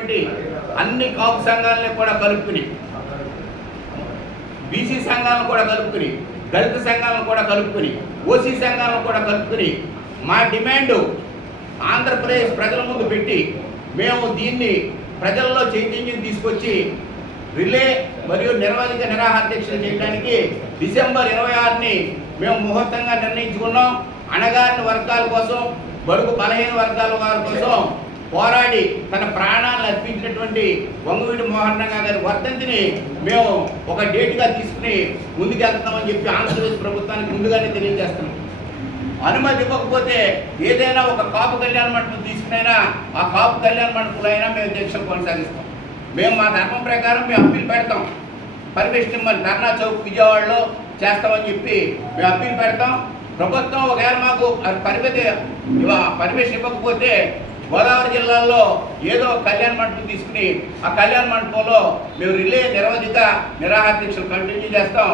ఉన్నటువంటి అన్ని కాపు సంఘాలని కూడా కలుపుకుని బీసీ సంఘాలను కూడా కలుపుకుని దళిత సంఘాలను కూడా కలుపుకుని ఓసీ సంఘాలను కూడా కలుపుకుని మా డిమాండ్ ఆంధ్రప్రదేశ్ ప్రజల ముందు పెట్టి మేము దీన్ని ప్రజల్లో చైతన్యం తీసుకొచ్చి రిలే మరియు నిరవధిక నిరాహాధ్యక్షలు చేయడానికి డిసెంబర్ ఇరవై ఆరుని మేము ముహూర్తంగా నిర్ణయించుకున్నాం. అణగారిన వర్గాల కోసం బడుగు బలహీన వర్గాల వారి కోసం పోరాడి తన ప్రాణాలను అర్పించినటువంటి వంగవీడి మోహన్రంగా గారి వర్ధంతిని మేము ఒక డేట్గా తీసుకుని ముందుకెళ్తున్నామని చెప్పి ఆంధ్రప్రదేశ్ ప్రభుత్వానికి ముందుగానే తెలియజేస్తున్నాం. అనుమతి ఇవ్వకపోతే ఏదైనా ఒక కాపు కళ్యాణ మండపం తీసుకునైనా ఆ కాపు కళ్యాణ మండపంలో అయినా మేము దీక్షలు కొనసాగిస్తాం. మేము మా ధర్మం ప్రకారం మేము అప్పీల్ పెడతాం. పర్మిషన్ ఇవ్వమని ధర్నా చౌక్ విజయవాడలో చేస్తామని చెప్పి మేము అప్పీల్ పెడతాం. ప్రభుత్వం ఒకవేళ మాకు పరిమితి పరిమిషన్ ఇవ్వకపోతే గోదావరి జిల్లాలో ఏదో కళ్యాణ మండపం తీసుకుని ఆ కళ్యాణ మండపంలో మేము రిలే నిరవధిక నిరాహార దీక్షలు కంటిన్యూ చేస్తాం.